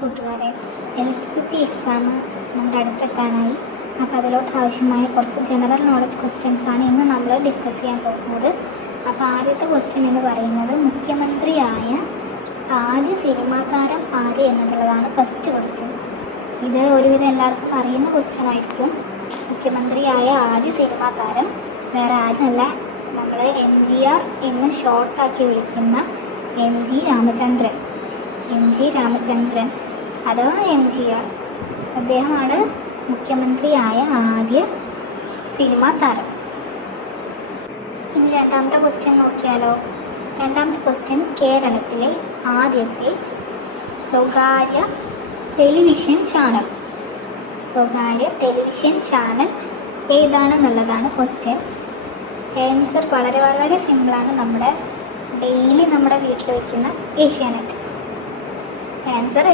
കൂട്ടുകാരെ, LPUP exam നമ്മുടെ അടുത്തെത്താനായി. അപ്പോൾ അതിലോട്ട് ആവശ്യമായ കുറച്ച് ജനറൽ നോളജ് ക്വസ്റ്റ്യൻസ് ആണ് ഇന്ന് നമ്മൾ ഡിസ്കസ് ചെയ്യാൻ പോകുന്നത്. അപ്പോൾ ആദ്യത്തെ ക്വസ്റ്റ്യൻ എന്ന് പറയുന്നത് മുഖ്യമന്ത്രിയായ ആദ്യ സിനിമാ താരം ആര് എന്നുള്ളതാണ് ഫസ്റ്റ് ക്വസ്റ്റ്യൻ. ഇത് ഒരുവിധം എല്ലാവർക്കും അറിയുന്ന ക്വസ്റ്റ്യൻ ആയിരിക്കും. മുഖ്യമന്ത്രിയായ ആദ്യ സിനിമാ താരം വേറെ ആരുമല്ല, നമ്മൾ MGR എന്ന് ഷോർട്ടാക്കി വിളിക്കുന്ന MG രാമചന്ദ്രൻ അഥവാ MGR. അദ്ദേഹമാണ് മുഖ്യമന്ത്രിയായ ആദ്യ സിനിമാ താരം. ഇനി രണ്ടാമത്തെ ക്വസ്റ്റ്യൻ നോക്കിയാലോ. രണ്ടാമത്തെ ക്വസ്റ്റ്യൻ കേരളത്തിലെ ആദ്യത്തെ സ്വകാര്യ ടെലിവിഷൻ ചാനൽ ഏതാണെന്നുള്ളതാണ് ക്വസ്റ്റ്യൻ. ആൻസർ വളരെ സിമ്പിളാണ്. ഡെയിലി നമ്മുടെ വീട്ടിൽ വയ്ക്കുന്ന ഏഷ്യാനെറ്റ്. ആൻസർ